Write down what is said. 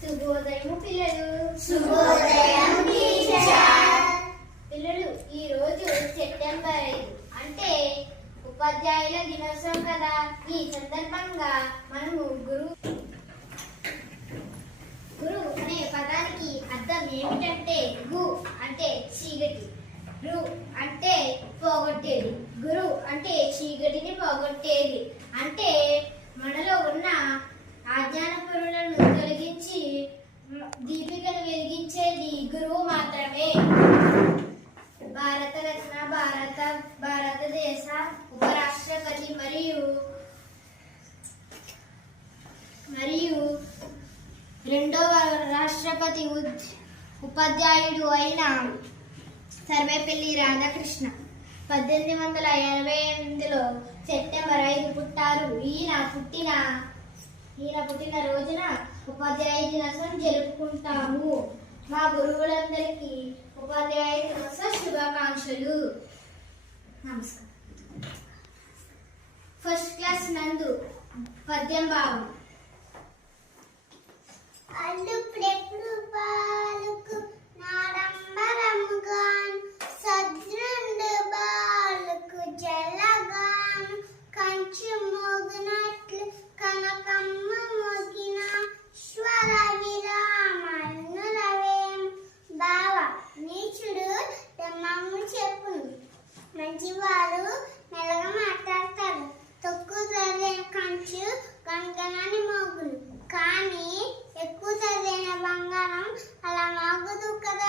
శుభోదయం పిల్లలు. శుభోదయం పిల్లలు ఈ రోజు సెప్టెంబర్ ఐదు. అంటే ఉపాధ్యాయుల దినోత్సవం కదా. ఈ సందర్భంగా మనము గురువు గురు అనే పదానికి అర్థం ఏమిటంటే గు అంటే చీకటి. రు అంటే పోగొట్టేది. గురు అంటే చీకటిని పోగొట్టేది. అంటే మనలో ఉన్న గురువు మాత్రమే. భారతరత్న భారత భారతదేశ ఉపరాష్ట్రపతి మరియు మరియు రెండవ రాష్ట్రపతి ఉపాధ్యాయుడు అయిన సర్వేపల్లి రాధాకృష్ణ పద్దెనిమిది వందల ఎనభై ఎనిమిదిలో సెప్టెంబర్ ఐదు పుట్టారు. ఈయన పుట్టిన ఈయన పుట్టిన రోజున ఉపాధ్యాయ దినోత్సవం జరుపుకుంటాము. మా గురువులందరికీ ఉపాధ్యాయ దినోత్సవ శుభాకాంక్షలు. నమస్కారం. ఫస్ట్ క్లాస్ నందు పద్యం బాబు అల్లు మంచి వారు మెల్లగా మాట్లాడతారు. తక్కువ చదివిన కంచు గనగనని మోగులు. కానీ ఎక్కువ చదివిన బంగారం అలా మోగుదు కదా